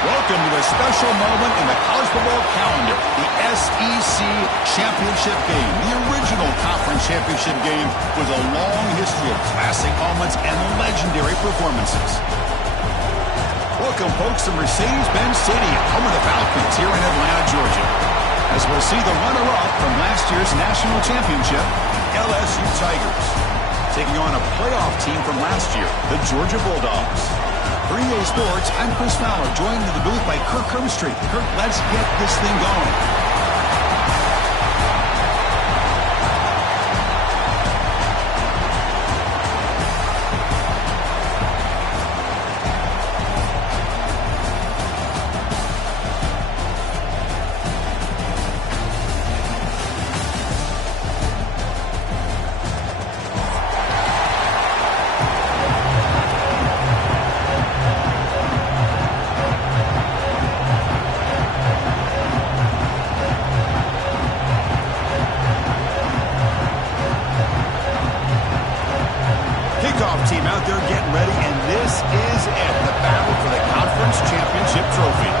Welcome to a special moment in the college football calendar, the SEC Championship Game, the original conference championship game with a long history of classic moments and legendary performances. Welcome, folks, to Mercedes-Benz Stadium, home of the Falcons here in Atlanta, Georgia, as we'll see the runner-up from last year's national championship, LSU Tigers, taking on a playoff team from last year, the Georgia Bulldogs. For EA Sports, I'm Chris Fowler, joined in the booth by Kirk Herbstreit. Kirk, let's get this thing going. Team out there getting ready, and this is it, the battle for the conference championship trophy.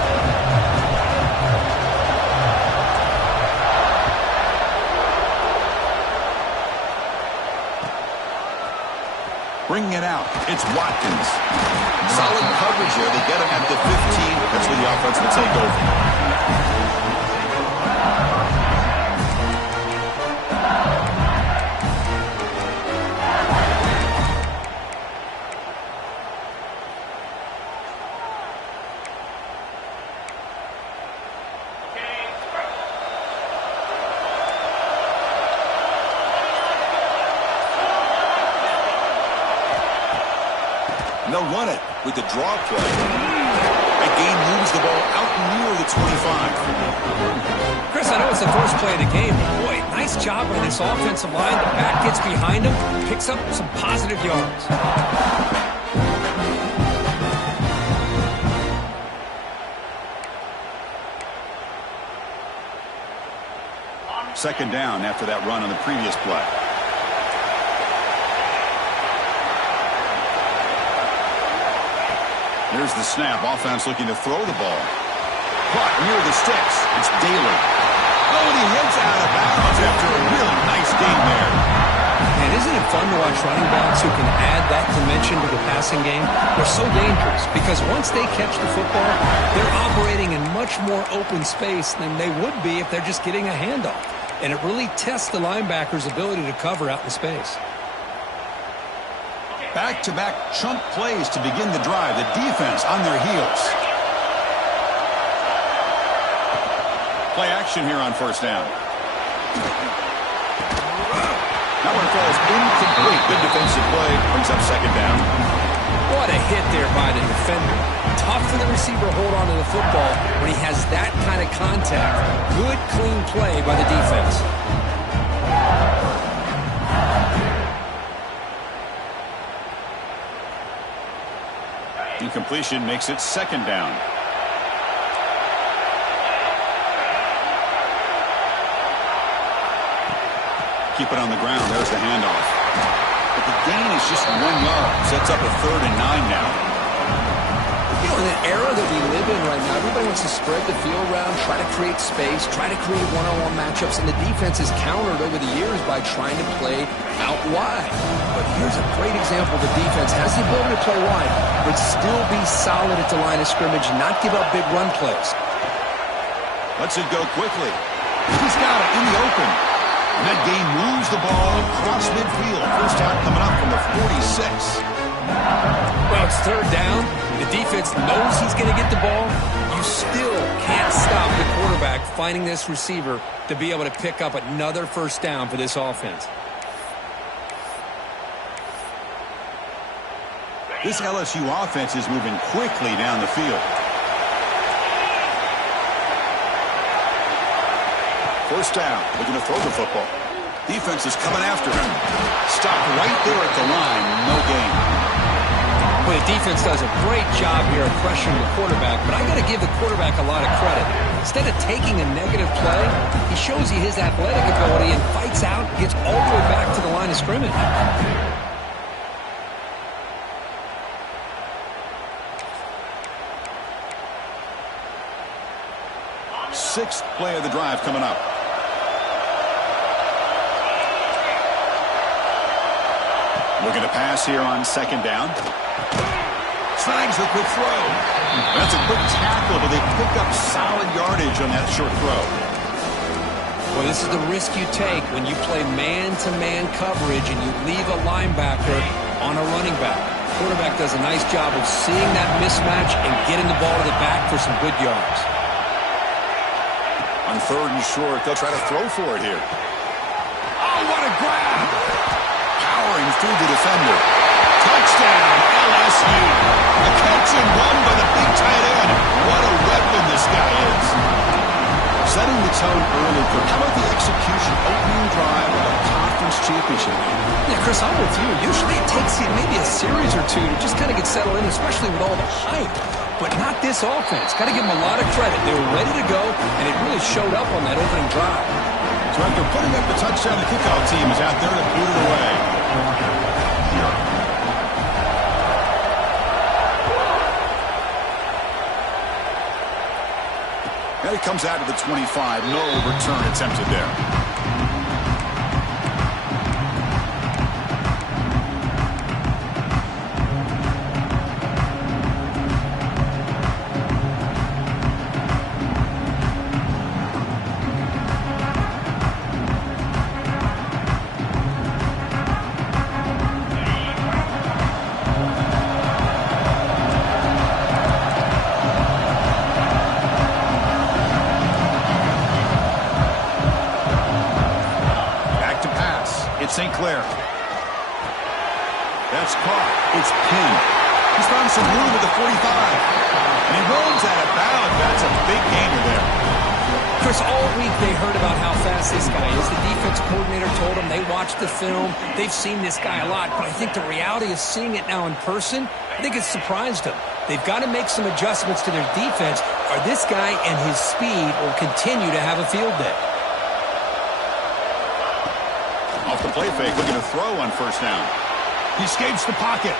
Bringing it out, it's Watkins. Solid coverage here. They get him at the 15. That's where the offense will take over. And they'll run it with the draw play. That game moves the ball out near the 25. Chris, I know it's the first play of the game, but boy, nice job by this offensive line. The back gets behind him, picks up some positive yards. Second down after that run on the previous play. Here's the snap. Offense looking to throw the ball. Caught near the sticks. It's Daly. Oh, and he hits out of bounds after a really nice game there. And isn't it fun to watch running backs who can add that dimension to the passing game? They're so dangerous because once they catch the football, they're operating in much more open space than they would be if they're just getting a handoff. And it really tests the linebacker's ability to cover out in space. Back-to-back chunk plays to begin the drive. The defense on their heels. Play action here on first down. That one falls incomplete. Good defensive play. Brings up second down. What a hit there by the defender. Tough for the receiver to hold on to the football when he has that kind of contact. Good, clean play by the defense. Incompletion makes it second down. Keep it on the ground. There's the handoff. But the gain is just 1 yard. Sets up a 3rd and 9 now. You know, in the era that we live in right now, everybody wants to spread the field around, try to create space, try to create one-on-one matchups, and the defense has countered over the years by trying to play out wide. But here's a great example. The defense has the ability to play wide, but still be solid at the line of scrimmage and not give up big run plays. Lets it go quickly. He's got it in the open. And that game moves the ball across midfield. First down coming up from the 46. Well, it's 3rd down. The defense knows he's going to get the ball. You still can't stop the quarterback finding this receiver to be able to pick up another first down for this offense. This LSU offense is moving quickly down the field. First down, looking to throw the football. Defense is coming after him. Stopped right there at the line, no gain. Well, the defense does a great job here of pressuring the quarterback, but I got to give the quarterback a lot of credit. Instead of taking a negative play, he shows you his athletic ability and fights out, gets all the way back to the line of scrimmage. 6th play of the drive coming up. Looking to pass here on second down. Snags the quick throw. That's a quick tackle, but they pick up solid yardage on that short throw. Well, this is the risk you take when you play man-to-man coverage and you leave a linebacker on a running back. Quarterback does a nice job of seeing that mismatch and getting the ball to the back for some good yards. On 3rd and short, they'll try to throw for it here. Oh, what a grab! Powering through the defender. Touchdown, LSU. A catch and run by the big tight end. What a weapon this guy is. Setting the tone early. How about the execution? Opening drive of a conference championship. Yeah, Chris, I'm with you. Usually it takes you maybe a series or two to just kind of get settled in, especially with all the hype. But not this offense. Got to give them a lot of credit. They were ready to go, and it really showed up on that opening drive. So after putting up the touchdown, the kickoff team is out there to boot it away. And it comes out of the 25. No return attempted there. St. Clair. That's caught. It's pinned. He's found some room at the 45. And he rolls out of bounds. That's a big gainer there. Chris, all week they heard about how fast this guy is. The defense coordinator told them they watched the film. They've seen this guy a lot. But I think the reality of seeing it now in person, I think it's surprised them. They've got to make some adjustments to their defense, or this guy and his speed will continue to have a field day. Off the play fake, looking to throw on first down. He escapes the pocket.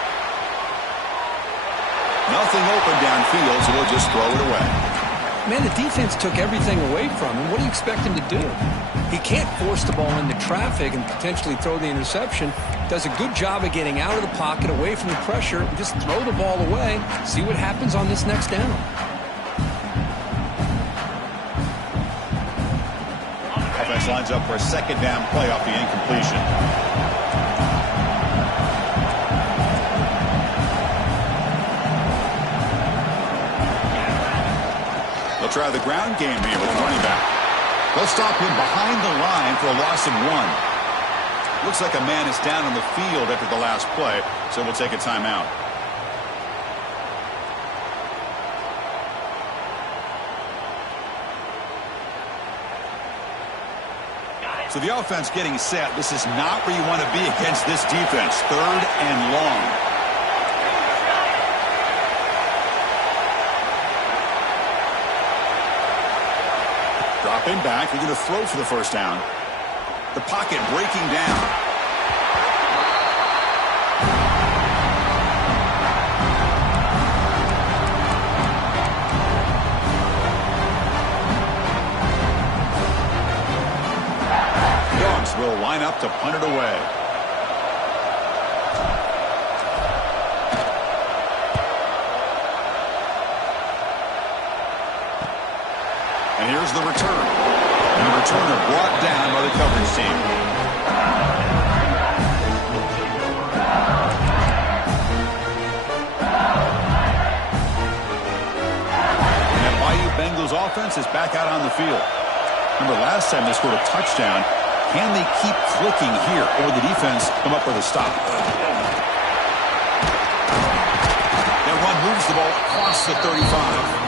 Nothing open downfield, so he'll just throw it away. Man, the defense took everything away from him. What do you expect him to do? He can't force the ball into traffic and potentially throw the interception. Does a good job of getting out of the pocket, away from the pressure, and just throw the ball away. See what happens on this next down. Offense lines up for a second down play off the incompletion. They'll try the ground game here with the running back. They'll stop him behind the line for a loss of 1. Looks like a man is down on the field after the last play, so we'll take a timeout. So the offense getting set. This is not where you want to be against this defense. 3rd and long. Dropping back. They're going to throw for the first down. The pocket breaking down. Dogs will line up to punt it away. And here's the return. And the returner brought down by the coverage team. And that Bayou Bengals offense is back out on the field. Remember last time they scored a touchdown. Can they keep clicking here, or the defense come up with a stop? That run moves the ball across the 35.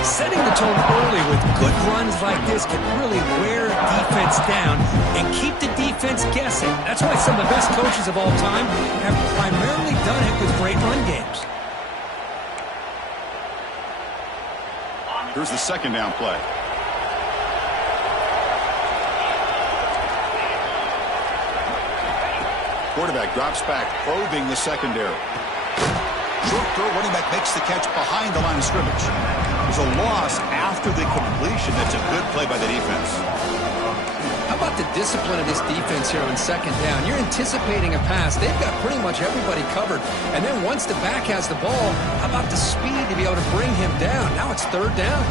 Setting the tone early with good runs like this can really wear defense down and keep the defense guessing. That's why some of the best coaches of all time have primarily done it with great run games. Here's the second down play. Quarterback drops back, probing the secondary. Short throw, running back makes the catch behind the line of scrimmage. There's a loss after the completion. That's a good play by the defense. How about the discipline of this defense here on second down? You're anticipating a pass. They've got pretty much everybody covered. And then once the back has the ball, how about the speed to be able to bring him down? Now it's 3rd down.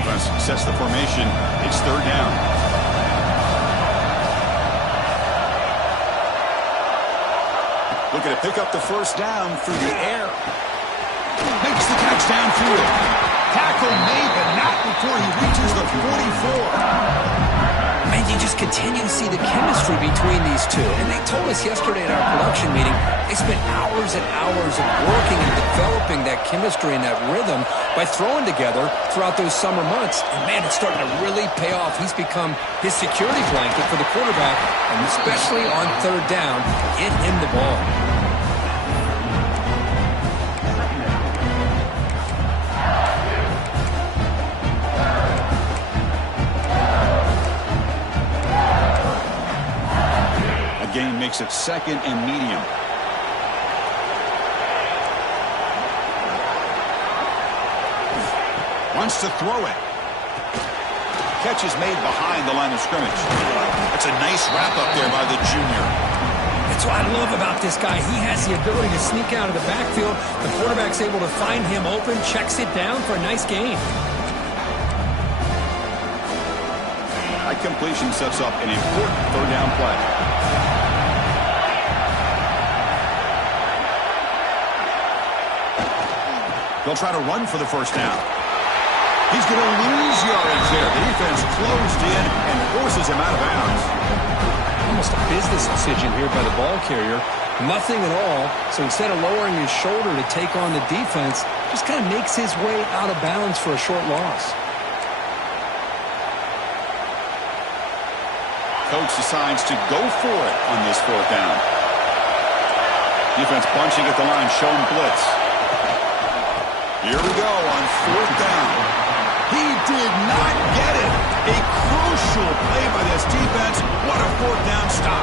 Offense sets the formation. It's 3rd down. Looking to pick up the first down through the air. Makes the catch downfield. Tackle made, but not before he reaches the 44. And you just continue to see the chemistry between these two. And they told us yesterday at our production meeting, they spent hours and hours of working and developing that chemistry and that rhythm by throwing together throughout those summer months. And, man, it's starting to really pay off. He's become his security blanket for the quarterback, and especially on 3rd down, get him the ball. Game makes it 2nd and medium. Wants to throw it. Catch is made behind the line of scrimmage. That's a nice wrap up there by the junior. That's what I love about this guy. He has the ability to sneak out of the backfield. The quarterback's able to find him open, checks it down for a nice gain. That completion sets up an important 3rd down play. They'll try to run for the first down. He's going to lose yardage there. The defense closed in and forces him out of bounds. Almost a business decision here by the ball carrier. Nothing at all. So instead of lowering his shoulder to take on the defense, just kind of makes his way out of bounds for a short loss. Coach decides to go for it on this 4th down. Defense bunching at the line, showing blitz. Here we go on 4th down. He did not get it. A crucial play by this defense. What a 4th down stop.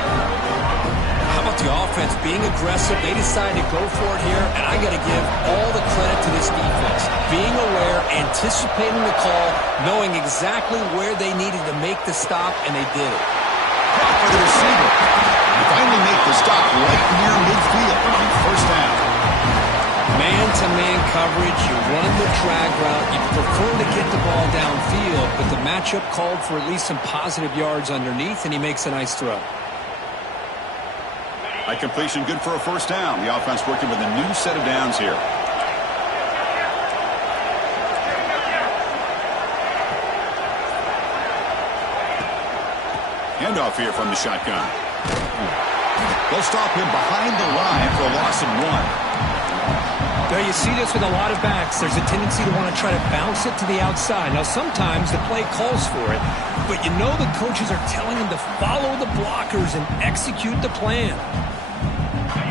How about the offense being aggressive? They decided to go for it here, and I got to give all the credit to this defense. Being aware, anticipating the call, knowing exactly where they needed to make the stop, and they did it. Caught by the receiver. They finally make the stop right near midfield on first down. Man-to-man coverage, you run the drag route, you prefer to get the ball downfield, but the matchup called for at least some positive yards underneath, and he makes a nice throw. That completion good for a first down. The offense working with a new set of downs here. Handoff here from the shotgun. They'll stop him behind the line for a loss of 1. There you see this with a lot of backs. There's a tendency to want to try to bounce it to the outside. Now, sometimes the play calls for it, but you know the coaches are telling them to follow the blockers and execute the plan.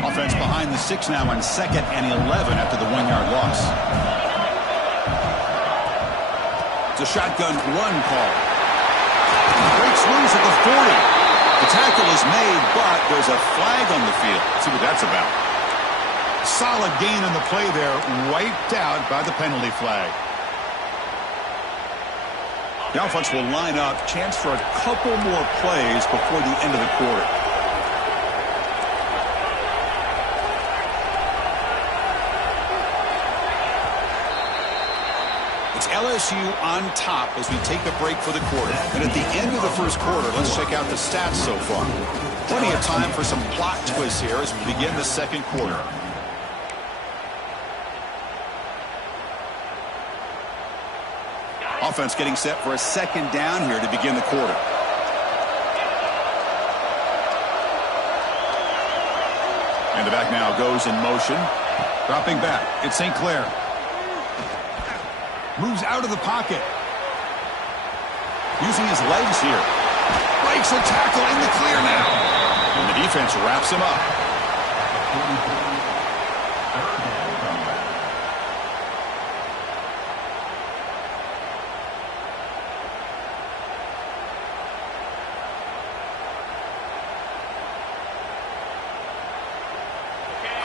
Offense behind the 6 now on 2nd and 11 after the 1-yard loss. It's a shotgun run call. Breaks loose at the 40. The tackle is made, but there's a flag on the field. Let's see what that's about. Solid gain on the play there, wiped out by the penalty flag. The offense will line up, chance for a couple more plays before the end of the quarter. It's LSU on top as we take a break for the quarter. And at the end of the first quarter, let's check out the stats so far. Plenty of time for some plot twists here as we begin the second quarter. Offense getting set for a second down here to begin the quarter. And the back now goes in motion. Dropping back. It's St. Clair. Moves out of the pocket. Using his legs here. Breaks a tackle in the clear now. And the defense wraps him up.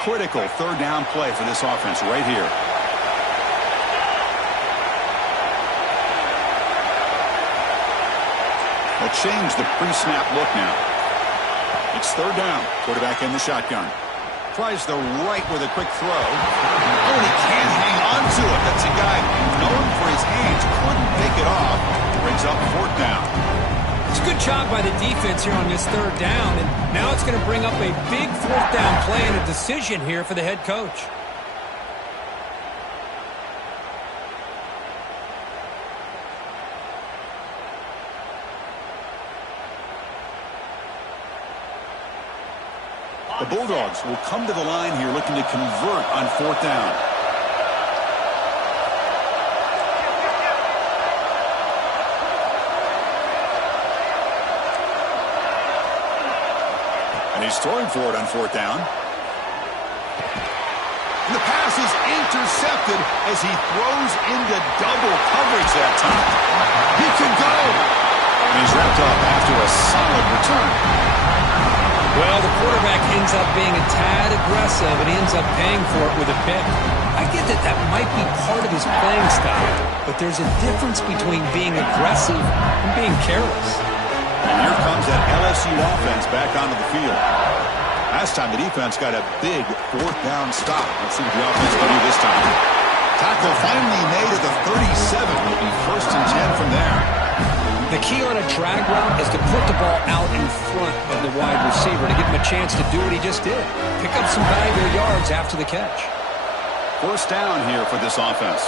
Critical third down play for this offense right here. They'll change the pre-snap look now. It's third down. Quarterback in the shotgun. Tries the right with a quick throw. Oh, and he can't hang on to it. That's a guy known for his hands. Couldn't pick it off. Brings up fourth down. It's a good job by the defense here on this third down, and now it's going to bring up a big fourth down play and a decision here for the head coach. The Bulldogs will come to the line here looking to convert on fourth down. And he's throwing for it on fourth down. And the pass is intercepted as he throws into double coverage that time. He can go. And he's wrapped up after a solid return. Well, the quarterback ends up being a tad aggressive, and he ends up paying for it with a pick. I get that that might be part of his playing style, but there's a difference between being aggressive and being careless. And here comes that LSU offense back onto the field. Last time the defense got a big fourth down stop. Let's see what the offense can do this time. Tackle finally made at the 37. Will be first and 10 from there. The key on a drag route is to put the ball out in front of the wide receiver to give him a chance to do what he just did. Pick up some valuable yards after the catch. First down here for this offense.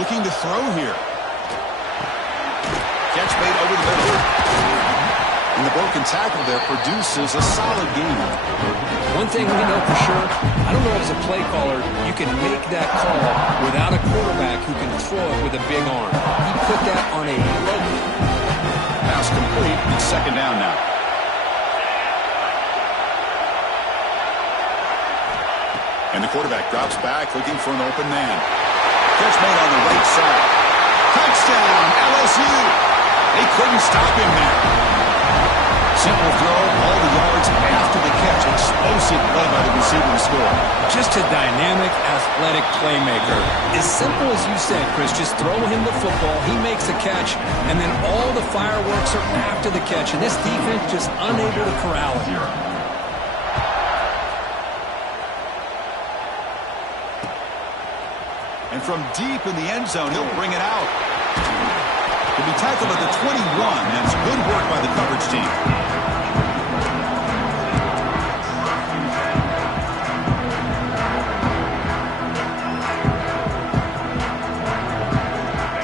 Looking to throw here. Catch made over the middle. And the broken tackle there produces a solid game. One thing we know for sure, I don't know as a play caller, you can make that call without a quarterback who can throw it with a big arm. He put that on a rope. Pass complete. It's second down now. And the quarterback drops back looking for an open man. Catch made on the right side. Touchdown, LSU. They couldn't stop him there. Simple throw, all the yards after the catch. Explosive play by the receiver to score. Just a dynamic, athletic playmaker. As simple as you said, Chris, just throw him the football, he makes the catch, and then all the fireworks are after the catch, and this defense just unable to corral it. And from deep in the end zone, he'll bring it out. He'll be tackled at the 21, and it's good work by the coverage team.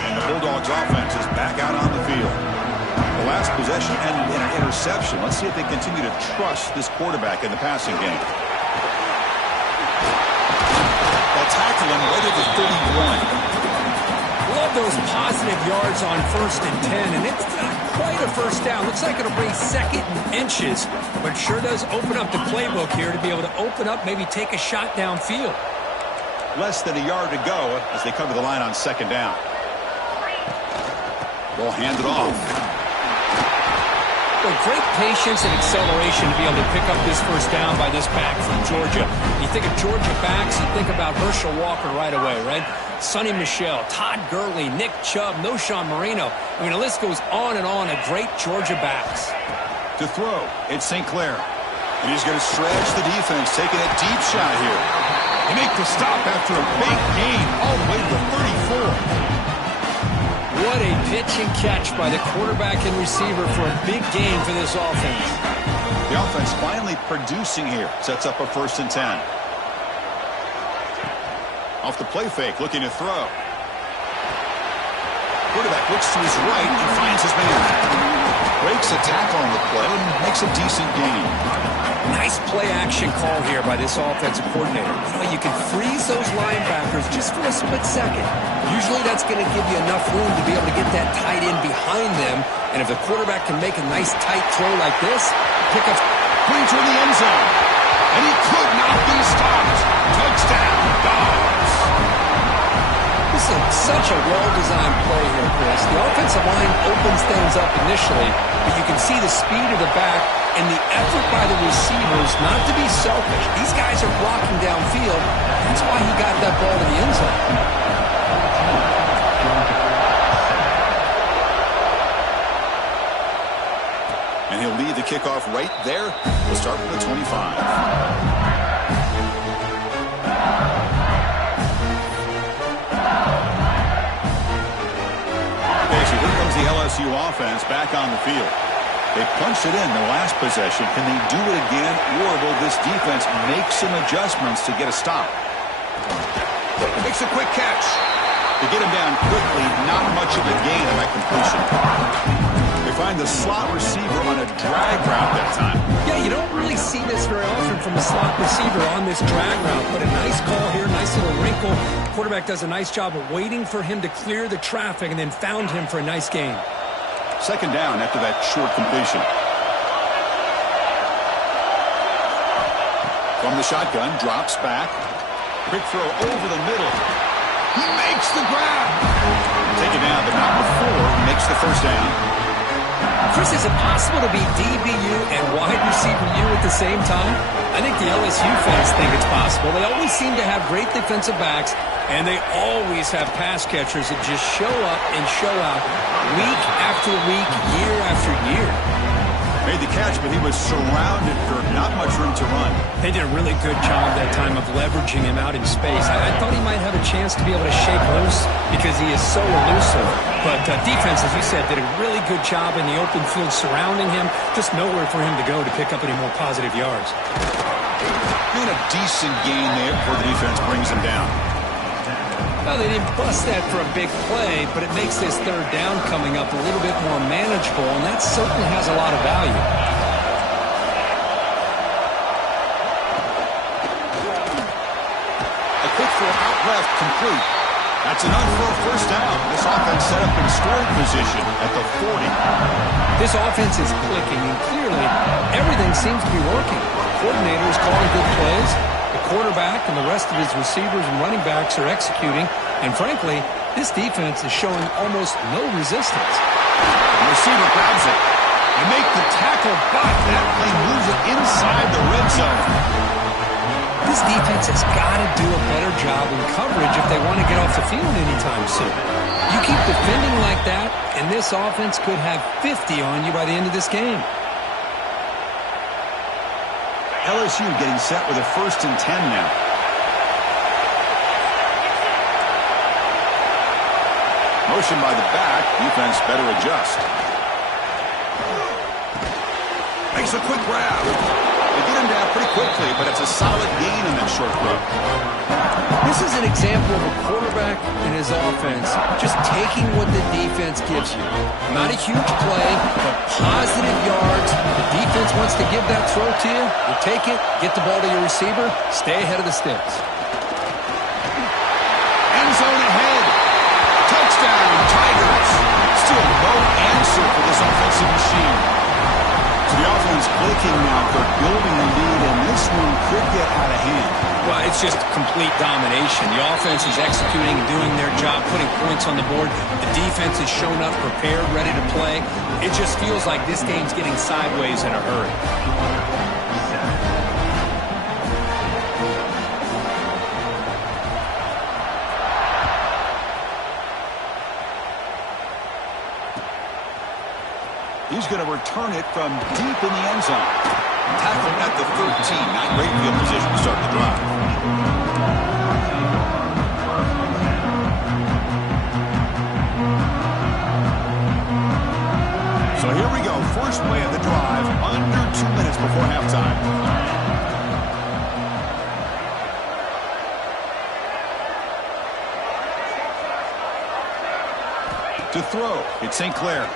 And the Bulldogs offense is back out on the field. The last possession ended in an interception. Let's see if they continue to trust this quarterback in the passing game. They'll tackle him right at the 31. Love those positive yards on 1st and 10, and it's not quite a first down. Looks like it'll bring 2nd and inches, but sure does open up the playbook here to be able to open up, maybe take a shot downfield. Less than a yard to go as they come to the line on 2nd down. They'll hand it off. Well, great patience and acceleration to be able to pick up this first down by this back from Georgia. You think of Georgia backs, you think about Herschel Walker right away, right? Sonny Michel, Todd Gurley, Nick Chubb, Noshawn Marino. I mean, the list goes on and on of great Georgia backs. To throw, it's St. Clair. And he's going to stretch the defense, taking a deep shot here. They make the stop after a big gain all the way to the 34. What a pitch and catch by the quarterback and receiver for a big game for this offense. The offense finally producing here. Sets up a 1st and 10. Off the play fake, looking to throw. Quarterback looks to his right and finds his man. Breaks a tackle on the play and makes a decent gain. Nice play action call here by this offensive coordinator. You can freeze those linebackers just for a split second. Usually that's going to give you enough room to be able to get that tight end behind them. And if the quarterback can make a nice tight throw like this, pick up clean toward the end zone. And he could not be stopped. Touchdown, Dogs. This is such a well-designed play here, Chris. The offensive line opens things up initially, but you can see the speed of the back and the effort by the receivers not to be selfish. These guys are blocking downfield. That's why he got that ball to the end zone. And he'll lead the kickoff right there. We'll start with the 25. Here comes the LSU offense back on the field. They punched it in their last possession. Can they do it again, or will this defense make some adjustments to get a stop? Makes a quick catch. To get him down quickly, not much of a gain on that completion. They find the slot receiver on a drag route that time. Yeah, you don't really see this very often from a slot receiver on this drag route, but a nice call here, nice little wrinkle. Quarterback does a nice job of waiting for him to clear the traffic and then found him for a nice gain. 2nd down after that short completion. From the shotgun, drops back. Quick throw over the middle. He makes the grab. Taken down, but not before he makes the 1st down. Chris, is it possible to be DBU and wide receiver U at the same time? I think the LSU fans think it's possible. They always seem to have great defensive backs, and they always have pass catchers that just show up and show out week after week, year after year. Made the catch, but he was surrounded for not much room to run. They did a really good job that time of leveraging him out in space. I thought he might have a chance to be able to shake loose because he is so elusive. But defense, as you said, did a really good job in the open field surrounding him. Just nowhere for him to go to pick up any more positive yards. And a decent gain there before the defense brings him down. Well, they didn't bust that for a big play, but it makes this 3rd down coming up a little bit more manageable, and that certainly has a lot of value. A quick throw out left, complete. That's enough for a 1st down. This offense set up in scoring position at the 40. This offense is clicking, and clearly everything seems to be working. The coordinator is calling good plays. The quarterback and the rest of his receivers and running backs are executing. And frankly, this defense is showing almost no resistance. The receiver grabs it. They make the tackle, but that play moves it inside the red zone. This defense has got to do a better job in coverage if they want to get off the field anytime soon. You keep defending like that, and this offense could have 50 on you by the end of this game. LSU getting set with a 1st and 10 now. Motion by the back. Defense better adjust. Makes a quick grab. They get him down pretty quickly, but it's a solid gain in that short throw. This is an example of a quarterback and his offense just taking what the defense gives you. Not a huge play, but positive yards. The defense wants to give that throw to you. You take it, get the ball to your receiver, stay ahead of the sticks. End zone ahead. Touchdown, Tigers. Still no answer for this offensive machine. So the offense clicking now. They're building a lead, and this one could get out of hand. Well, it's just complete domination. The offense is executing and doing their job, putting points on the board. The defense has shown up prepared, ready to play. It just feels like this game's getting sideways in a hurry. He's going to return it from deep in the end zone. Tackled at the 13. Not great field position to start the drive. So here we go. First play of the drive. Under 2 minutes before halftime. To throw. It's St. Clair.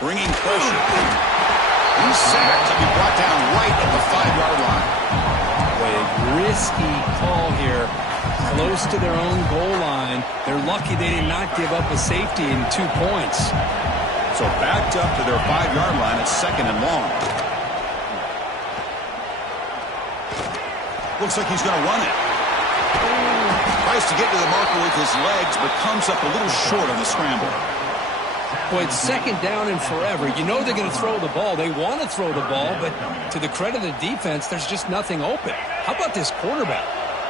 Bringing pressure. He's sacked to be brought down right at the 5-yard line. Boy, a risky call here. Close to their own goal line. They're lucky they did not give up a safety in 2 points. So backed up to their 5-yard line. It's 2nd and long. Looks like he's going to run it. Tries to get to the marker with his legs, but comes up a little short on the scramble. Boy, it's 2nd down and forever. You know they're going to throw the ball. They want to throw the ball, but to the credit of the defense, there's just nothing open. How about this quarterback?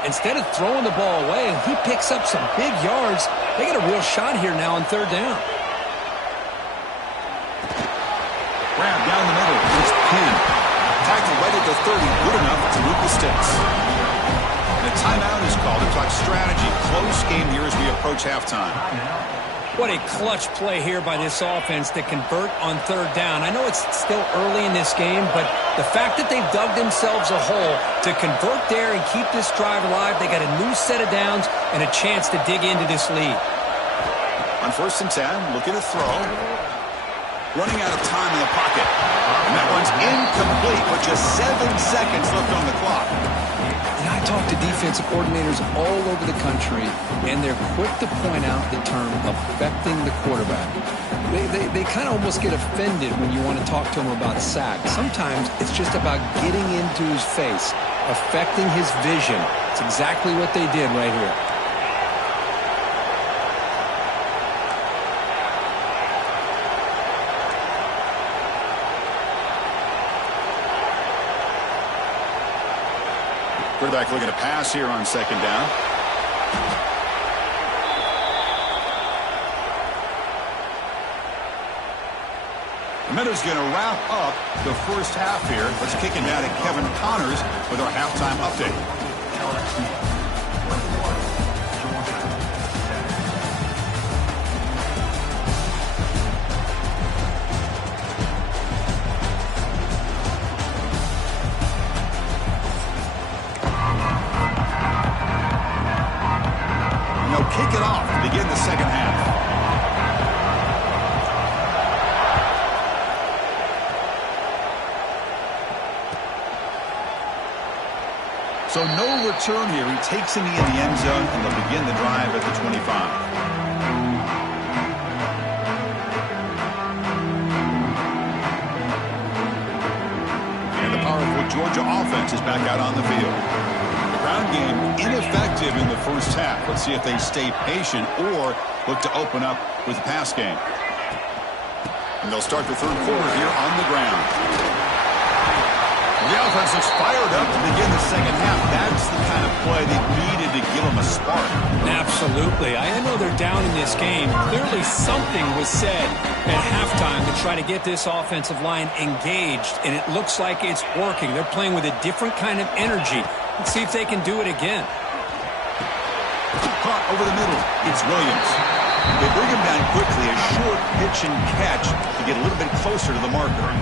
Instead of throwing the ball away, he picks up some big yards. They get a real shot here now on 3rd down. Grab down the middle. It's pinned. Tackle right at the 30. Good enough to move the sticks. And a timeout is called. It's like strategy. Close game here as we approach halftime. What a clutch play here by this offense to convert on 3rd down. I know it's still early in this game, but the fact that they've dug themselves a hole to convert there and keep this drive alive, they got a new set of downs and a chance to dig into this lead. On 1st and 10, looking to throw. Running out of time in the pocket. And that one's incomplete with just 7 seconds left on the clock. I talk to defensive coordinators all over the country, and they're quick to point out the term affecting the quarterback. They kind of almost get offended when you want to talk to them about sacks. Sometimes it's just about getting into his face, affecting his vision. It's exactly what they did right here. Quarterback looking to pass here on 2nd down. The Miners going to wrap up the first half here. Let's kick it down to Kevin Connors with our halftime update. Kick it off to begin the 2nd half. So no return here. He takes him in the end zone, and they'll begin the drive at the 25. And the powerful Georgia offense is back out on the field. Ground game ineffective in the first half. Let's see if they stay patient or look to open up with the pass game. And they'll start the third quarter here on the ground. The offense looks fired up to begin the second half. That's the kind of play they needed to give them a spark. Absolutely. I know they're down in this game. Clearly something was said at halftime to try to get this offensive line engaged, and it looks like it's working. They're playing with a different kind of energy. Let's see if they can do it again. Caught over the middle. It's Williams. They bring him down quickly, a short pitch and catch to get a little bit closer to the marker.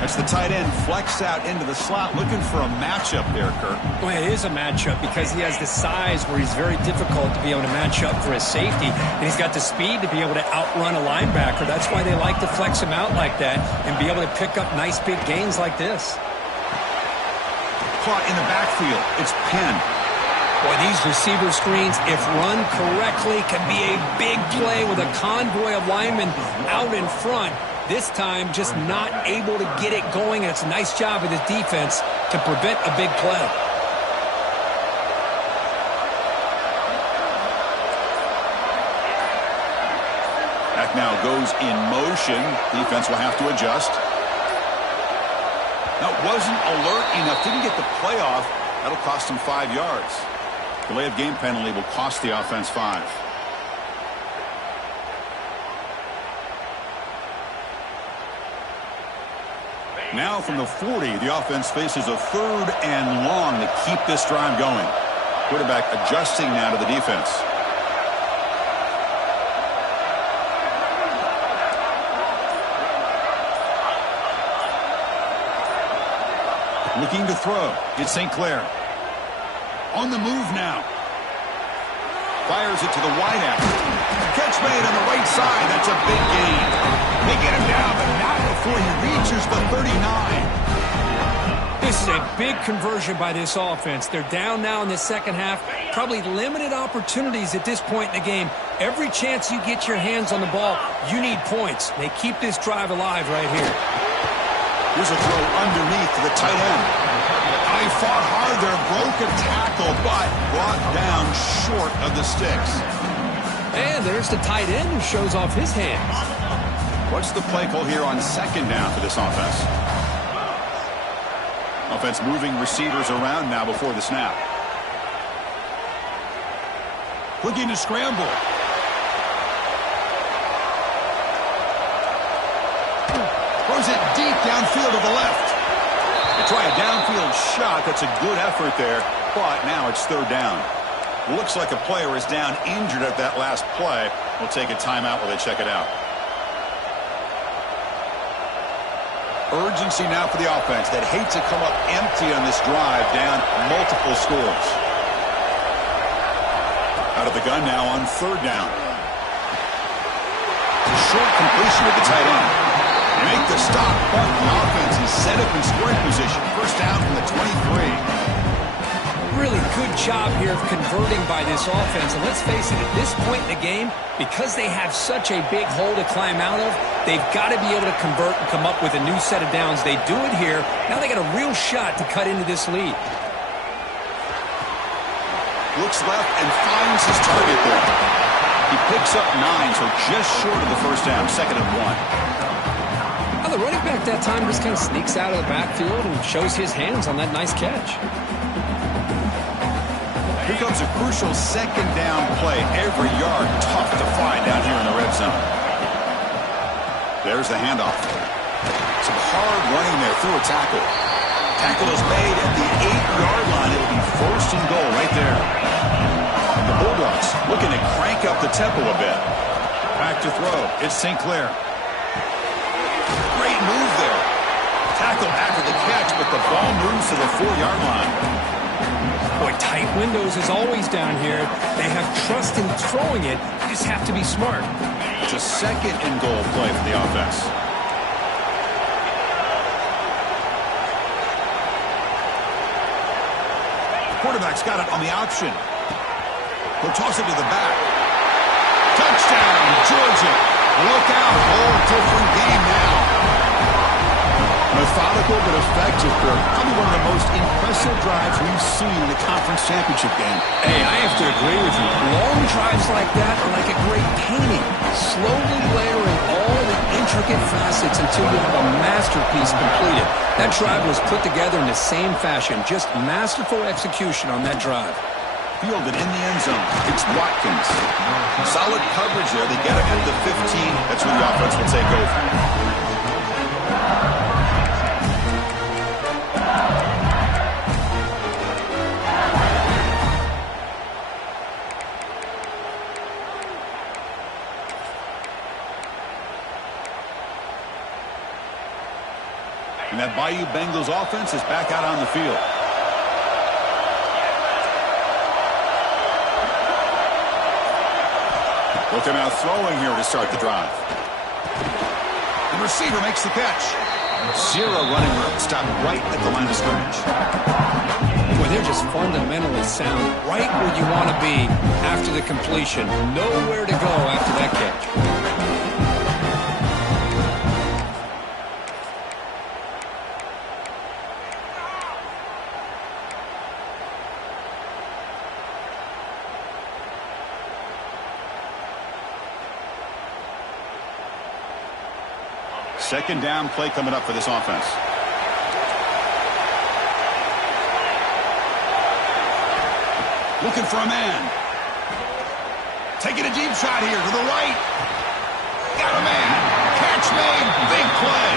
That's the tight end flex out into the slot, looking for a matchup there, Kirk. Well, it is a matchup because he has the size where he's very difficult to be able to match up for his safety, and he's got the speed to be able to outrun a linebacker. That's why they like to flex him out like that and be able to pick up nice big gains like this. Caught in the backfield. It's Penn. Boy, these receiver screens, if run correctly, can be a big play with a convoy of linemen out in front. This time, just not able to get it going, and it's a nice job of the defense to prevent a big play. That now goes in motion. Defense will have to adjust. That wasn't alert enough. Didn't get the play off. That'll cost him 5 yards. Delay of game penalty will cost the offense 5. Now from the 40, the offense faces a third and long to keep this drive going. Quarterback adjusting now to the defense. Looking to throw. It's St. Clair. On the move now. Fires it to the wideout. Catch made on the right side. That's a big gain. They get him down, but not before he reaches the 39. This is a big conversion by this offense. They're down now in the second half. Probably limited opportunities at this point in the game. Every chance you get your hands on the ball, you need points. They keep this drive alive right here. Here's a throw underneath to the tight end. He fought hard there, broke a tackle, but brought down short of the sticks. And there's the tight end who shows off his hands. What's the play call here on second down for this offense? Offense moving receivers around now before the snap. Looking to scramble. Throws it deep downfield to the left. They try a downfield shot. That's a good effort there, but now it's third down. Looks like a player is down injured at that last play. We'll take a timeout while they check it out. Urgency now for the offense that hates to come up empty on this drive, down multiple scores. Out of the gun now on third down. Short completion with the tight end. They make the stop, but the offense is set up in scoring position. First down from the 23. Really good job here of converting by this offense. And let's face it, at this point in the game, because they have such a big hole to climb out of, they've got to be able to convert and come up with a new set of downs. They do it here. Now they got a real shot to cut into this lead. Looks left and finds his target there. He picks up 9, so just short of the first down, 2nd and 1. Now the running back that time just kind of sneaks out of the backfield and shows his hands on that nice catch. Here comes a crucial second down play. Every yard tough to find out here in the red zone. There's the handoff. Some hard running there through a tackle. Tackle is made at the 8-yard line. It'll be 1st and goal right there. The Bulldogs looking to crank up the tempo a bit. Back to throw. It's St. Clair. Great move there. Tackle after the catch, but the ball moves to the 4-yard line. Boy, tight windows is always down here. They have trust in throwing it. You just have to be smart. It's a 2nd and goal play for the offense. The quarterback's got it on the option. He'll toss it to the back. Touchdown, Georgia. Look out. Whole different game now. The Methodical but effective, Kirk. Probably one of the most impressive drives we've seen in a conference championship game. Hey, I have to agree with you. Long drives like that are like a great painting, slowly layering all the intricate facets until you have a masterpiece completed. That drive was put together in the same fashion, just masterful execution on that drive. Fielded in the end zone. It's Watkins. Solid coverage there. They get him at the 15. That's where the offense will take over. And that Bayou Bengals offense is back out on the field. Looking out throwing here to start the drive. The receiver makes the catch. Zero running room. Stopped right at the line of scrimmage. Boy, they're just fundamentally sound. Right where you want to be after the completion. Nowhere to go after that catch. Second down play coming up for this offense. Looking for a man. Taking a deep shot here to the right. Got a man. Catch made. Big play.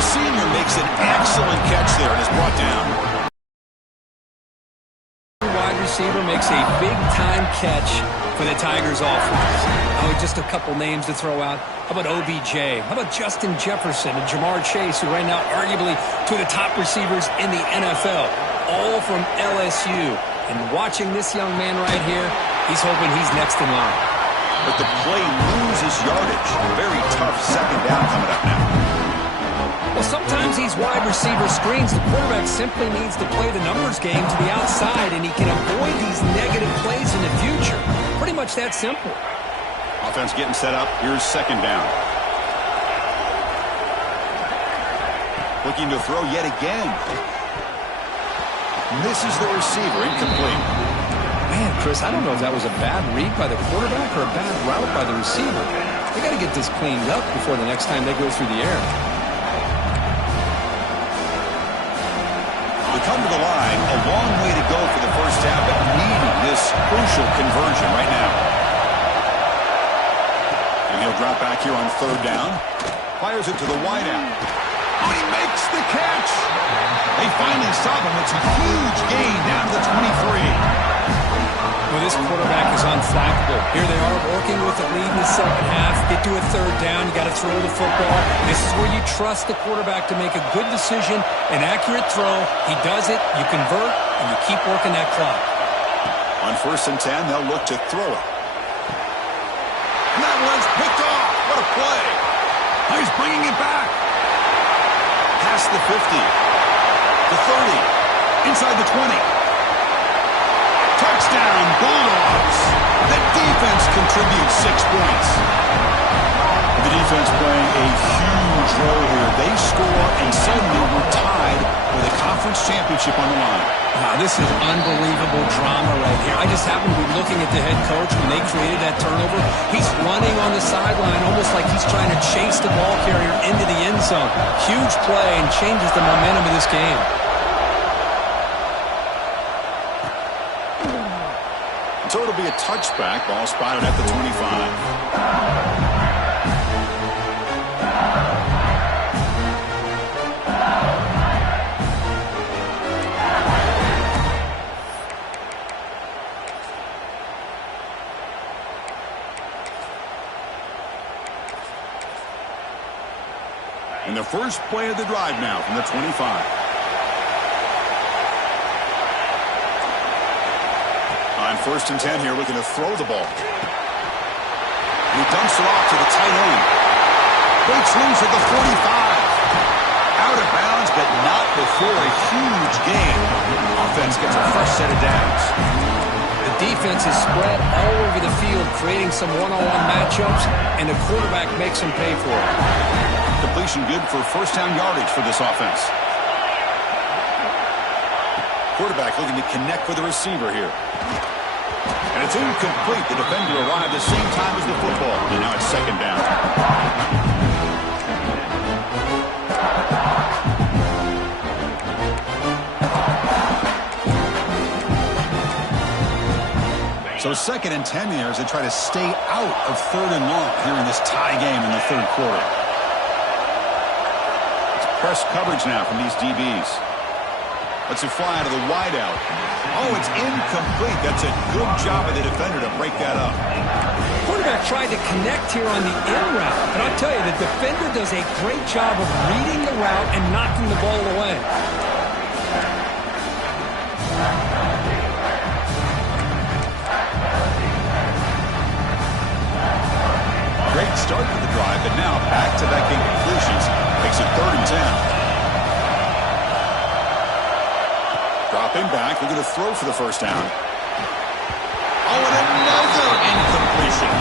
The senior makes an excellent catch there and is brought down. Wide receiver makes a big-time catch for the Tigers offense. Oh, just a couple names to throw out. How about OBJ? How about Justin Jefferson and Jamar Chase, who right now arguably two of the top receivers in the NFL, all from LSU. And watching this young man right here, he's hoping he's next in line. But the play loses yardage. Very tough second down coming up now. Well, sometimes these wide receiver screens, the quarterback simply needs to play the numbers game to the outside, and he can avoid these negative plays in the future. Pretty much that simple. Offense getting set up. Here's second down. Looking to throw yet again. Misses the receiver. Incomplete. Man, Chris, I don't know if that was a bad read by the quarterback or a bad route by the receiver. They got to get this cleaned up before the next time they go through the air. They come to the line. A long way to go for the first half, but needing this crucial conversion right now. And he'll drop back here on third down. Fires it to the wideout. Oh, he makes the catch. They finally stop him. It's a huge gain down to the 23. Well, this quarterback is unflappable. Here they are working with the lead in the second half. Get to a third down. You got to throw the football. This is where you trust the quarterback to make a good decision, an accurate throw. He does it, you convert, and you keep working that clock. On 1st and 10, they'll look to throw it. And that one's picked off. What a play. He's bringing it back. Past the 50. The 30. Inside the 20. Touchdown, Bulldogs. The defense contributes 6 points. The defense playing a huge role here. They score, and suddenly we're tied with a conference championship on the line. Wow, this is unbelievable drama right here. I just happen to be looking at the head coach when they created that turnover. He's running on the sideline almost like he's trying to chase the ball carrier into the end zone. Huge play and changes the momentum of this game. So it'll be a touchback. Ball spotted at the 25. And the first play of the drive now from the 25. On 1st and 10 here, looking to throw the ball. And he dumps it off to the tight end. Breaks loose at the 45. Out of bounds, but not before a huge gain. Offense gets a fresh set of downs. The defense is spread all over the field, creating some one-on-one matchups, and the quarterback makes them pay for it. Completion formation good for first down yardage for this offense. Quarterback looking to connect with the receiver here. And it's incomplete. The defender arrived the same time as the football. And now it's second down. So 2nd and 10 here as they try to stay out of 3rd and long here in this tie game in the 3rd quarter. It's press coverage now from these DBs. Lets it fly out of the wideout. Oh, it's incomplete. That's a good job of the defender to break that up. Quarterback tried to connect here on the in route, but I'll tell you, the defender does a great job of reading the route and knocking the ball away. Great start to the drive, but now back-to-back incompletions makes it 3rd and 10. Dropping back, looking to throw for the first down. Oh, and another incompletion.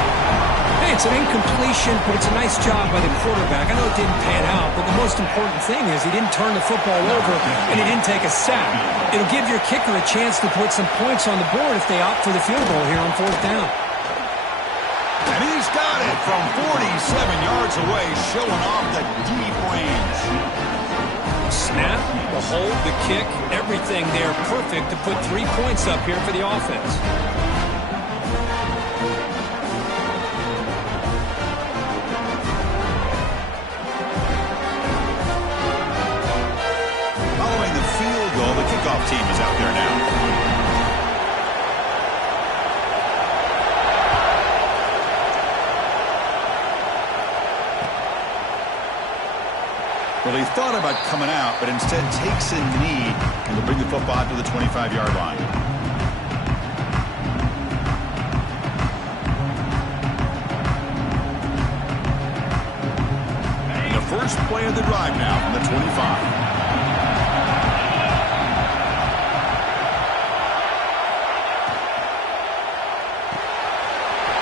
Hey, it's an incompletion, but it's a nice job by the quarterback. I know it didn't pan out, but the most important thing is he didn't turn the football over and he didn't take a sack. It'll give your kicker a chance to put some points on the board if they opt for the field goal here on 4th down. And he's got it from 47 yards away, showing off the deep range. Snap, the hold, the kick, everything there perfect to put 3 points up here for the offense. Following the field goal, the kickoff team is out there now. Well, he thought about coming out, but instead takes a knee and will bring the football to the 25-yard line. And the first play of the drive now from the 25.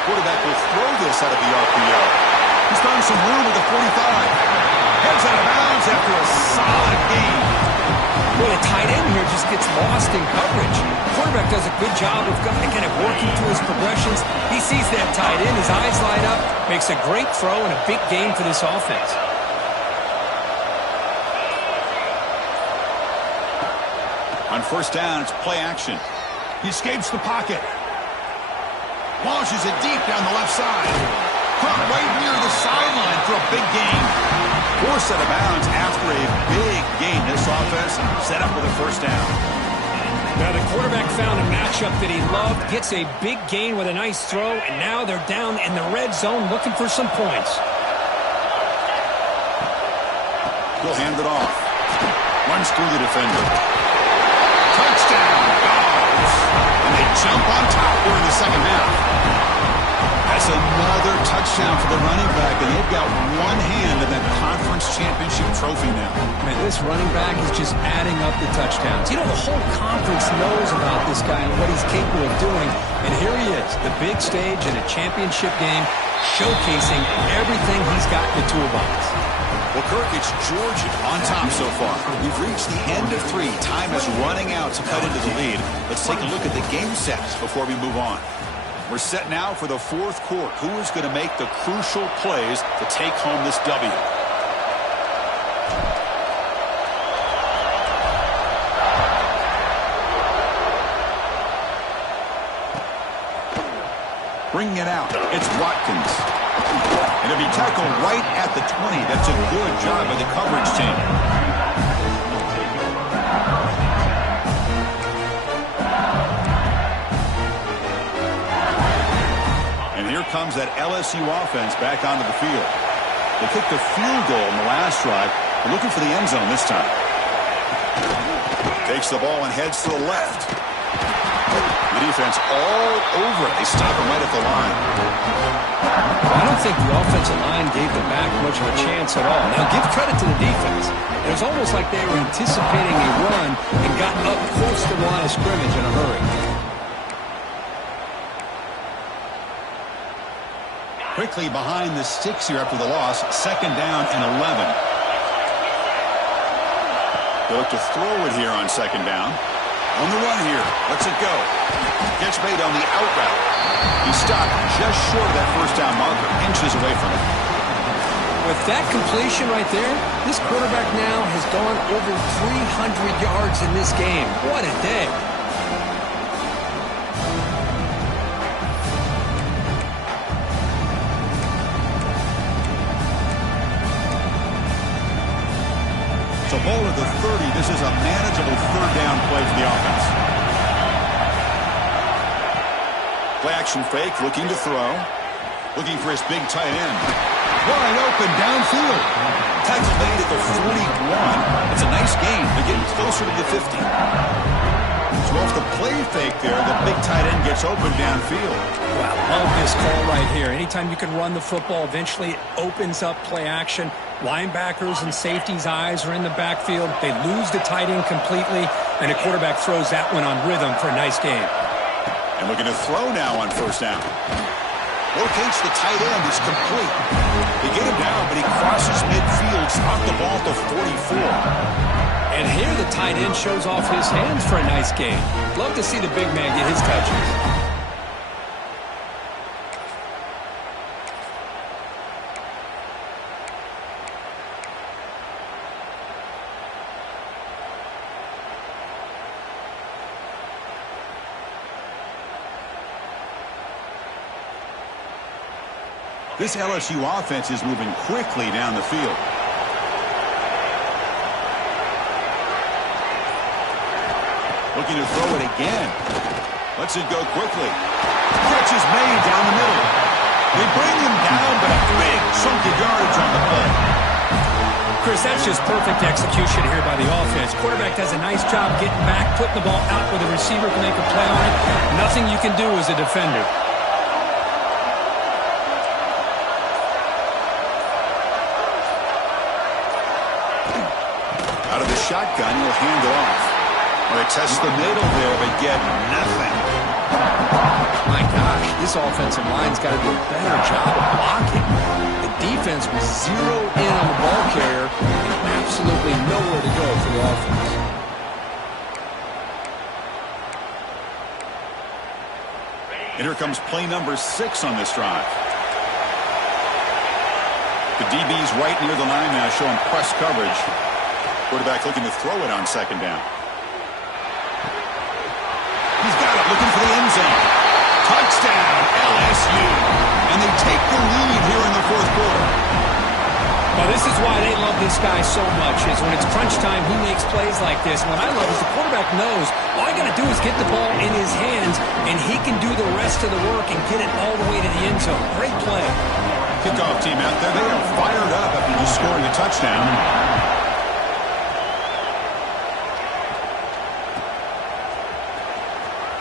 Quarterback will throw this out of the RPO. He's found some room at the 45. Heads out of bounds after a solid gain. Well, the tight end here just gets lost in coverage. The quarterback does a good job of kind of working through his progressions. He sees that tight end, his eyes light up, makes a great throw and a big gain for this offense. On first down, it's play action. He escapes the pocket. Launches it deep down the left side. Caught right near the sideline for a big gain. Forced out of bounds after a big gain. This offense set up with a first down. Now the quarterback found a matchup that he loved, gets a big gain with a nice throw, and now they're down in the red zone looking for some points. He'll hand it off. Runs through the defender. Touchdown, Dogs! And they jump on top here in the second half. That's another touchdown for the running back, and they've got one hand in that conference championship trophy now. Man, this running back is just adding up the touchdowns. You know, the whole conference knows about this guy and what he's capable of doing, and here he is, the big stage in a championship game, showcasing everything he's got in the toolbox. Well, Kirk, it's Georgia on top so far. We've reached the end of 3. Time is running out to cut into the lead. Let's take a look at the game sets before we move on. We're set now for the 4th quarter. Who is going to make the crucial plays to take home this W? Bringing it out, it's Watkins. And it'll be tackled right at the 20. That's a good job by the coverage team. Comes that LSU offense back onto the field. They kicked the field goal in the last drive. They're looking for the end zone this time. Takes the ball and heads to the left. The defense all over it. They stop him right at the line. I don't think the offensive line gave the back much of a chance at all. Now, give credit to the defense. It was almost like they were anticipating a run and got up close to the line of scrimmage in a hurry. Quickly behind the sticks here after the loss. Second down and 11. They'll look to throw it here on second down. On the run here. Let's it go. Gets made on the out route. He stopped just short of that first down marker, inches away from it. With that completion right there, this quarterback now has gone over 300 yards in this game. What a day. It's a ball at the 30. This is a manageable third down play for the offense. Play action fake, looking to throw. Looking for his big tight end. Wide open downfield. Tackle made at the 41. It's a nice gain. They're getting closer to the 50. So off the play fake there, the big tight end gets open downfield. Wow, love this call right here. Anytime you can run the football, eventually it opens up play action. Linebackers and safeties' eyes are in the backfield. They lose the tight end completely, and the quarterback throws that one on rhythm for a nice gain. And looking to throw now on first down. Locates the tight end. It's complete. They get him down, but he crosses midfield, stopped the ball to 44. And here the tight end shows off his hands for a nice gain. Love to see the big man get his touches. This LSU offense is moving quickly down the field. Looking to throw it again. Lets it go quickly. Catch is made down the middle. They bring him down, but a big chunk of yardage on the play. Chris, that's just perfect execution here by the offense. Quarterback does a nice job getting back, putting the ball out where the receiver can make a play on it. Nothing you can do as a defender. Out of the shotgun, he'll hand it off. Well, they test the middle there, but get nothing. My gosh, this offensive line's got to do a better job of blocking. The defense was zeroed in on the ball carrier and absolutely nowhere to go for the offense. And here comes play number 6 on this drive. The DB's right near the line now, showing press coverage. Quarterback looking to throw it on second down. He's got it, looking for the end zone. Touchdown, LSU. And they take the lead here in the fourth quarter. Well, this is why they love this guy so much, is when it's crunch time, he makes plays like this. And what I love is the quarterback knows all I got to do is get the ball in his hands, and he can do the rest of the work and get it all the way to the end zone. Great play. Kickoff team out there, they are fired up after just scoring a touchdown.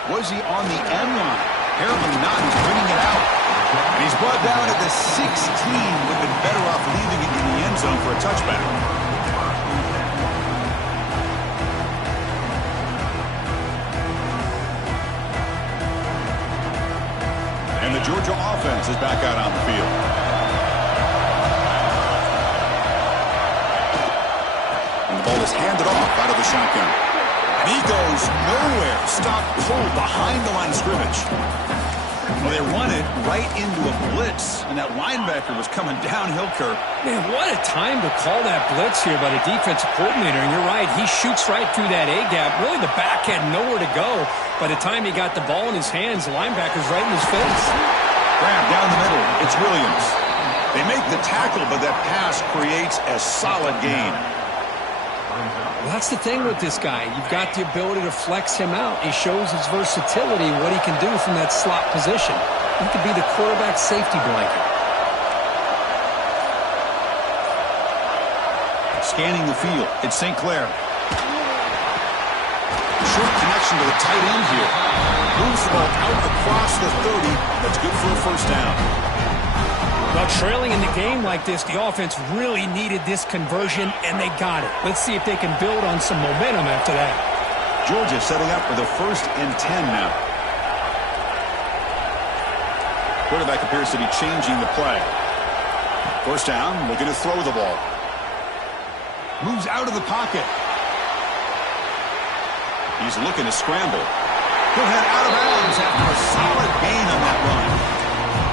Was he on the end line? Apparently not. He's bringing it out. And he's brought down at the 16. Would have been better off leaving it in the end zone for a touchback. And the Georgia offense is back out on the field. And the ball is handed off out of the shotgun. And he goes nowhere. Stop cold behind the line of scrimmage. Well, they run it right into a blitz, and that linebacker was coming downhill, Kirk. Man, what a time to call that blitz here by the defensive coordinator. And you're right, he shoots right through that A-gap. Really, the back had nowhere to go. By the time he got the ball in his hands, the linebacker's right in his face. Grab down the middle. It's Williams. They make the tackle, but that pass creates a solid gain. Well, that's the thing with this guy. You've got the ability to flex him out. He shows his versatility, what he can do from that slot position. He could be the quarterback safety blanket. Scanning the field. It's St. Clair. Short connection to the tight end here. Moves the ball out across the 30. That's good for a first down. Well, trailing in the game like this, the offense really needed this conversion, and they got it. Let's see if they can build on some momentum after that. Georgia setting up for the 1st and 10 now. Quarterback appears to be changing the play. First down, looking to throw the ball. Moves out of the pocket. He's looking to scramble. He'll head out of bounds after a solid gain on that run.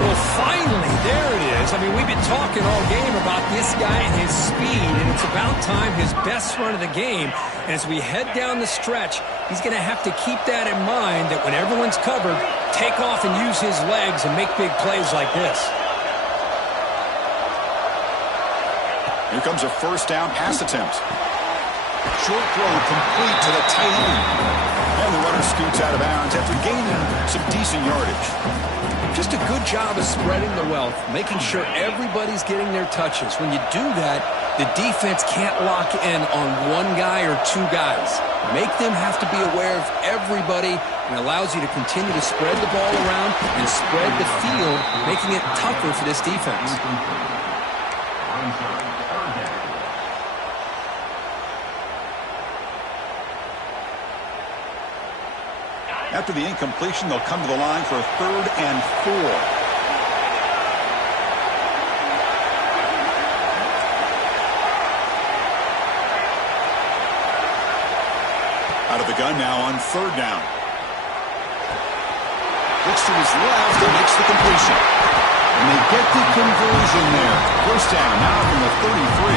Well, finally, there it is. I mean, we've been talking all game about this guy and his speed, and it's about time his best run of the game. And as we head down the stretch, he's going to have to keep that in mind, that when everyone's covered, take off and use his legs and make big plays like this. Here comes a first down pass attempt. Short throw complete to the tight end. And the runner scoots out of bounds after gaining some decent yardage. Just a good job of spreading the wealth, making sure everybody's getting their touches. When you do that, the defense can't lock in on one guy or two guys. Make them have to be aware of everybody, and allows you to continue to spread the ball around and spread the field, making it tougher for this defense. After the incompletion, they'll come to the line for a 3rd and 4. Out of the gun now on 3rd down. Looks to his left and makes the completion. And they get the conversion there. First down now from the 33.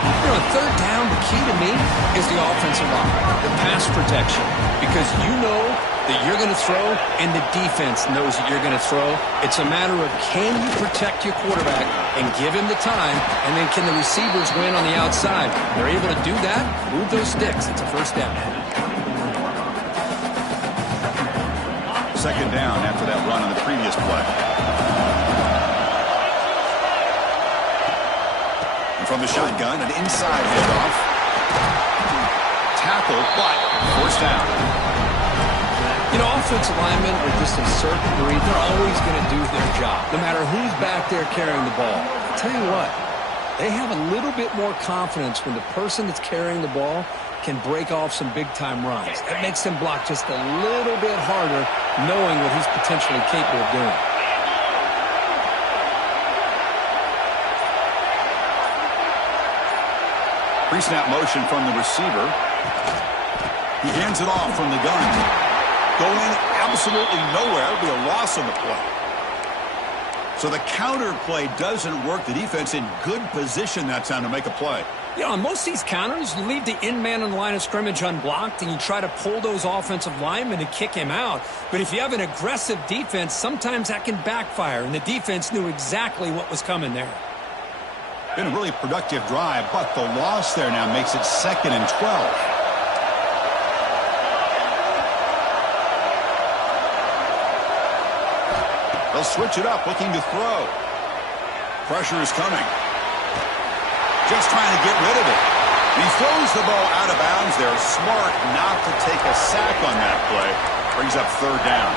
You know, 3rd down, the key to me is the offensive line, the pass protection, because you know that you're going to throw and the defense knows that you're going to throw. It's a matter of, can you protect your quarterback and give him the time, and then can the receivers win on the outside? They're able to do that, move those sticks. It's a first down. 2nd down after that run on the previous play. And from the shotgun, an inside handoff. Tackle, but first down. You know, offensive linemen are just a certain breed. They're always going to do their job, no matter who's back there carrying the ball. I'll tell you what, they have a little bit more confidence when the person that's carrying the ball can break off some big-time runs. That makes them block just a little bit harder, knowing what he's potentially capable of doing. Pre-snap motion from the receiver. He hands it off from the gun. Going absolutely nowhere. It'll be a loss on the play. So the counter play doesn't work. The defense in good position that time to make a play. You know, on most of these counters, you leave the in man on the line of scrimmage unblocked, and you try to pull those offensive linemen to kick him out. But if you have an aggressive defense, sometimes that can backfire, and the defense knew exactly what was coming there. Been a really productive drive, but the loss there now makes it 2nd and 12. They'll switch it up, looking to throw. Pressure is coming. Just trying to get rid of it. He throws the ball out of bounds there. Smart not to take a sack on that play. Brings up 3rd down.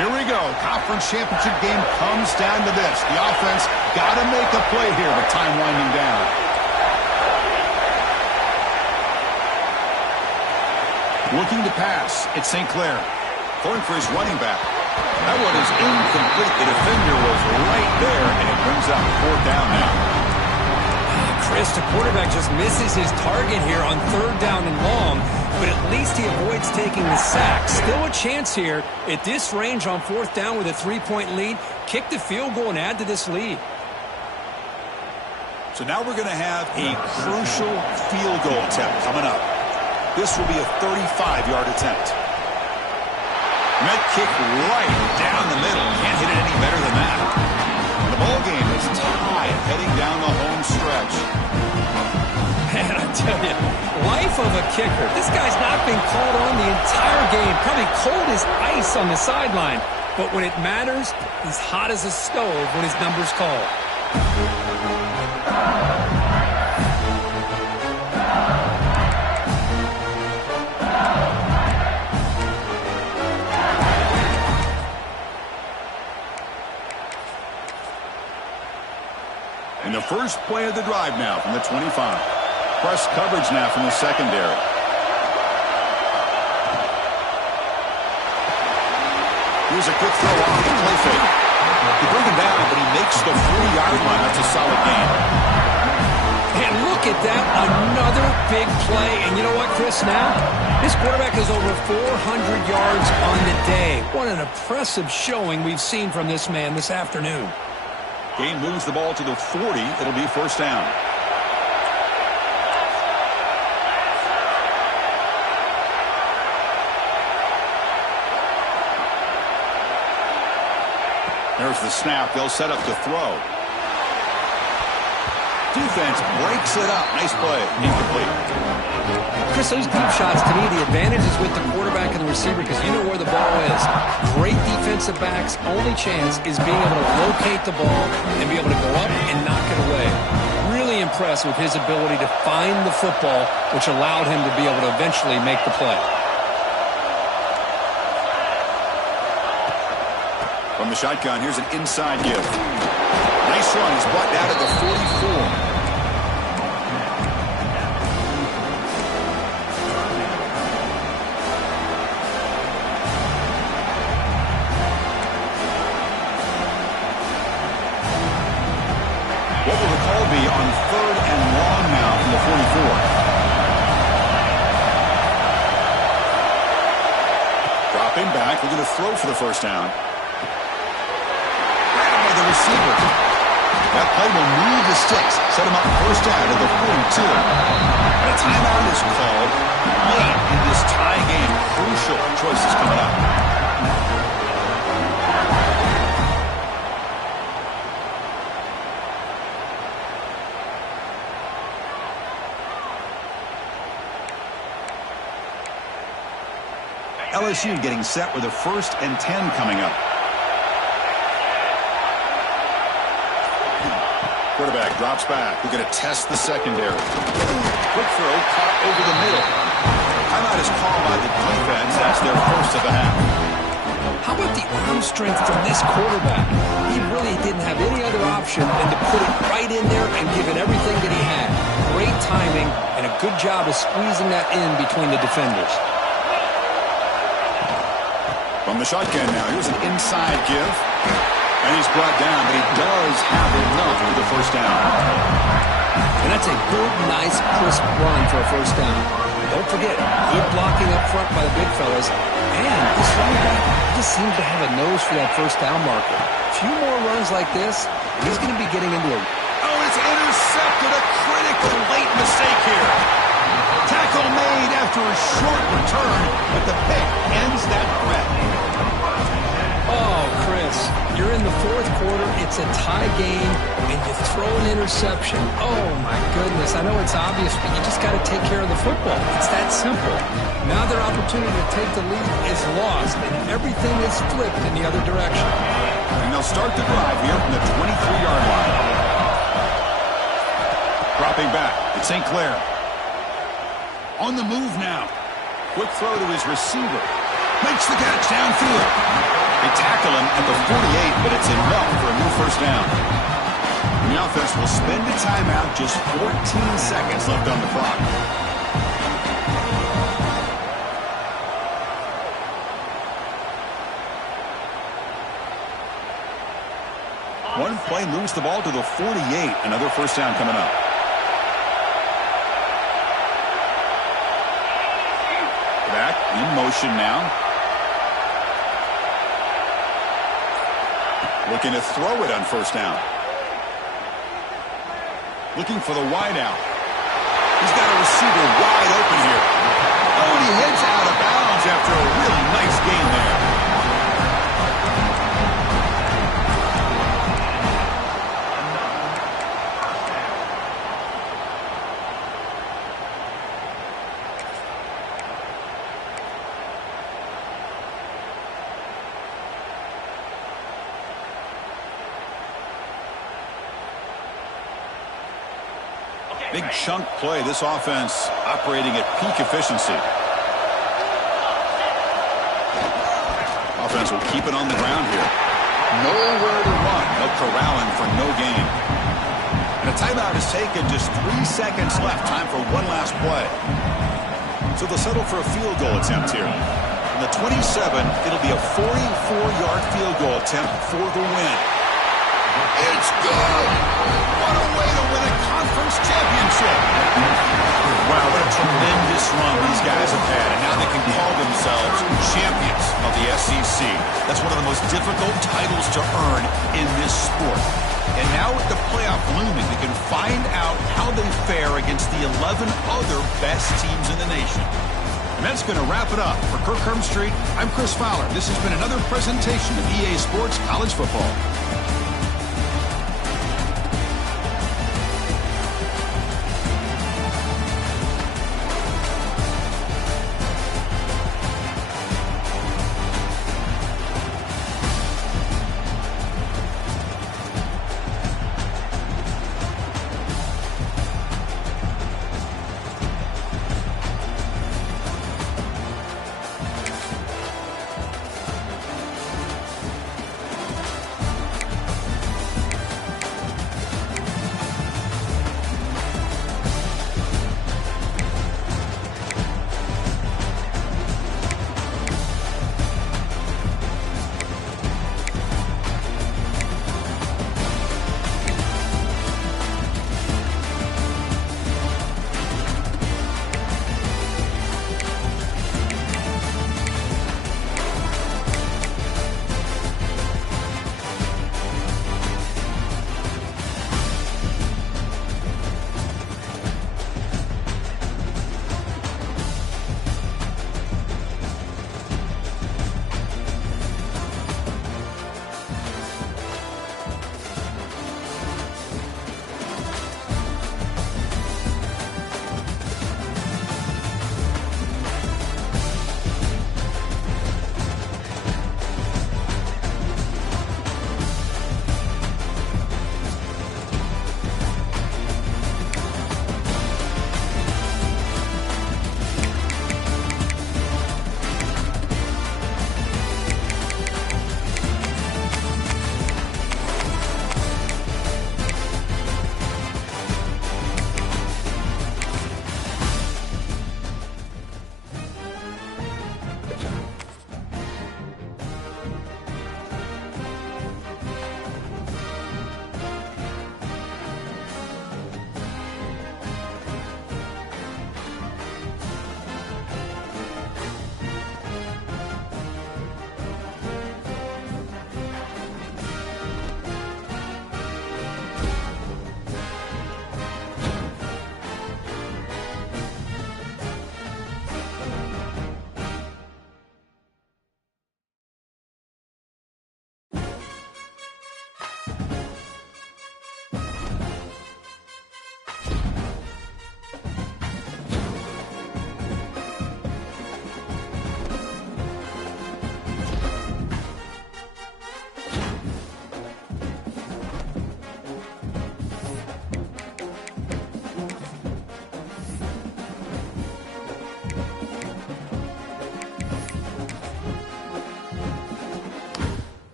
Here we go. Conference championship game comes down to this. The offense got to make a play here with time winding down. Looking to pass. It's St. Clair. Going for his running back. That one is incomplete. The defender was right there, and it brings up 4th down now. Chris, the quarterback just misses his target here on 3rd down and long, but at least he avoids taking the sack. Still a chance here at this range on 4th down with a 3-point lead. Kick the field goal and add to this lead. So now we're going to have a crucial field goal attempt coming up. This will be a 35-yard attempt. Net kick right down the middle. Can't hit it any better than that. The ball game is tied heading down the home stretch. Man, I tell you, life of a kicker. This guy's not been called on the entire game. Probably cold as ice on the sideline. But when it matters, he's hot as a stove when his number's called. And the first play of the drive now from the 25. Press coverage now from the secondary. Here's a quick throw off the play fake. They bring him down, but he makes that. Another big play. And you know what, Chris, now? This quarterback is over 400 yards on the day. What an impressive showing we've seen from this man this afternoon. Game moves the ball to the 40. It'll be first down. There's the snap. They'll set up to throw. Defense breaks it up. Nice play. Incomplete. Chris, those deep shots, to me, the advantage is with the quarterback and the receiver because you know where the ball is. Great defensive backs' only chance is being able to locate the ball and be able to go up and knock it away. Really impressed with his ability to find the football, which allowed him to be able to eventually make the play. From the shotgun, here's an inside give. Nice run. He's brought down at the 44. What will the call be on 3rd and long now from the 44? Dropping back. We're going to throw for the first down. The receiver. That play will move the sticks. Set him up first down at the 42. And a timeout is called late in this tie game. Crucial choices coming up. LSU getting set with a 1st and 10 coming up. Quarterback drops back. We're going to test the secondary. Quick throw caught over the middle. Timeout is called by the defense. That's their first of the half. How about the arm strength from this quarterback? He really didn't have any other option than to put it right in there and give it everything that he had. Great timing and a good job of squeezing that in between the defenders. From the shotgun now, here's an inside give. And he's brought down, but he does have enough for the first down. And that's a good, nice, crisp run for a first down. Don't forget, good blocking up front by the big fellas. And this running back just seems to have a nose for that first down marker. A few more runs like this, and he's going to be getting into a... Oh, it's intercepted. A critical late mistake here. Tackle made after a short return, but the pick ends that threat. Oh, Chris, you're in the 4th quarter, it's a tie game, and you throw an interception. Oh, my goodness. I know it's obvious, but you just got to take care of the football. It's that simple. Now their opportunity to take the lead is lost, and everything is flipped in the other direction. And they'll start the drive here from the 23-yard line. Dropping back, it's St. Clair. On the move now. Quick throw to his receiver. Makes the catch downfield. They tackle him at the 48, but it's enough for a new first down. And the offense will spend a timeout, just 14 seconds left on the clock. One play moves the ball to the 48. Another first down coming up. Back in motion now. Looking to throw it on first down. Looking for the wide out. He's got a receiver wide open here. Oh, and he heads out of bounds after a really nice game there. Big chunk play. This offense operating at peak efficiency. Offense will keep it on the ground here. Nowhere to run. They'll corral him for no gain. And a timeout is taken. Just 3 seconds left. Time for one last play. So they'll settle for a field goal attempt here. On the 27, it'll be a 44-yard field goal attempt for the win. It's good. What a way to win a contest. conference championship. Wow, what a tremendous run these guys have had, and now they can call themselves champions of the SEC. That's one of the most difficult titles to earn in this sport. And now with the playoff looming, they can find out how they fare against the 11 other best teams in the nation. And that's going to wrap it up. For Kirk Hermstreet, I'm Chris Fowler. This has been another presentation of EA Sports College Football.